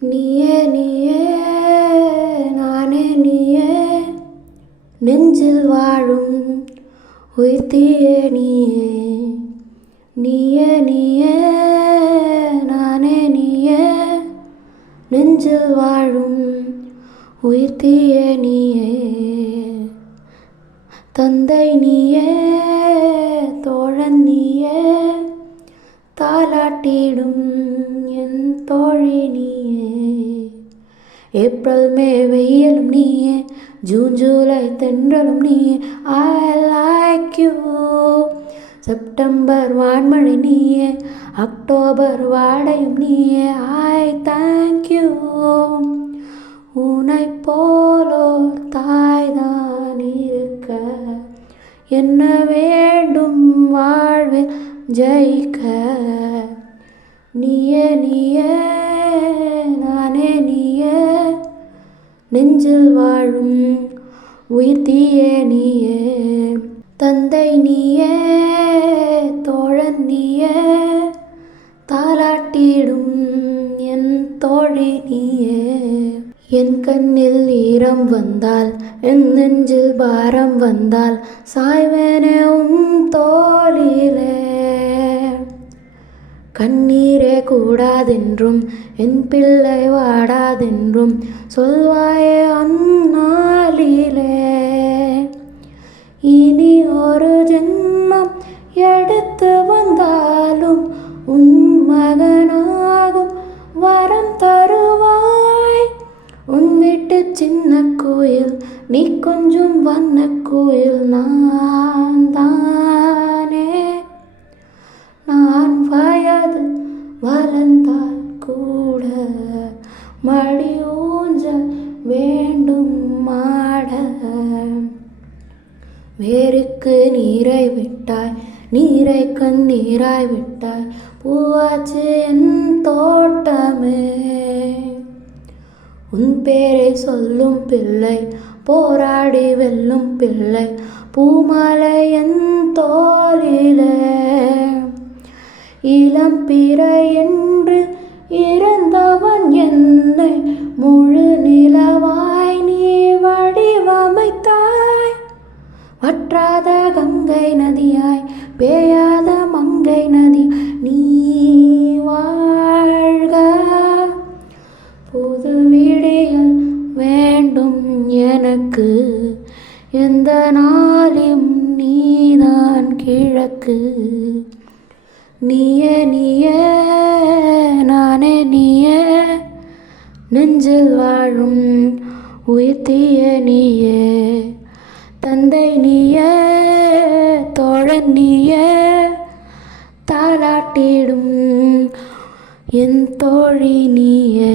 நீயே நீயே நானே நீயே நெஞ்சில் வாழும் உயிர்த்தியே நீயே. நீயே நீயே நானே நீயே நெஞ்சில் வாழும் உயிர்த்தியே நீயே. தந்தை நீயே தோழன் நீயே தாலாட்டிடும் என் தோழி நீயே. ஏப்ரல் மே வெயிலும் நீயே, ஜூன் ஜூலை தென்றலும் நீயே. I like you. செப்டம்பர் வான்மழை நீயே, அக்டோபர் வாடையும் நீயே. I thank you. உன்னை போலோர் தாய்தான் இருக்க என்ன வேண்டும் வாழ்வில் ஜெயிக்க. நீயே நீயே நானே நீயே நெஞ்சில் வாழும் உயிர்த்தியே நீயே. தந்தை நீயே தோழன் நீயே தாலாட்டிடும் என் தோழி நீயே. என் கண்ணில் ஈரம் வந்தால் என் நெஞ்சில் பாரம் வந்தால் சாய்வேனே உன் தோளிலே. கண்ணீரே கூடாதென்றும் என் பிள்ளை வாடாதென்றும் சொல்வாயே அந்நாளிலே. இனி ஒரு ஜென்மம் எடுத்து வந்தாலும் உன் மகனாகும் வரம் தருவாய். உன் வீட்டு சின்ன கோயில் நீ கொஞ்சம் வண்ண கோயில் நான் தானே. நான் வயது வளர்ந்தால் கூட மடி ஊஞ்சல் வேண்டும் மாட. வேருக்கு நீரை விட்டாய் நீரை கண்ணீராய் விட்டாய் பூவாச்சு என் தோட்டமே. உன் பேரை சொல்லும் பிள்ளை போராடி வெல்லும் பிள்ளை பூமாலை என் தோளிலே. இளம் பிறை என்று இறந்தவன் என்னை முழு நிலவாய் நீ வடிவமைத்தாய். வற்றாத கங்கை நதியாய் பேயாத மங்கை நதி நீ வாழ்க. புது விடியல் வேண்டும் எனக்கு எந்த நாளும் நீதான் கிழக்கு. நீயே நீயே நானே நீயே நெஞ்சில் வாழும் உயிர்த்தியே நீயே. தந்தை நீயே தோழன் நீயே தாலாட்டிடும் என் தோழி நீயே.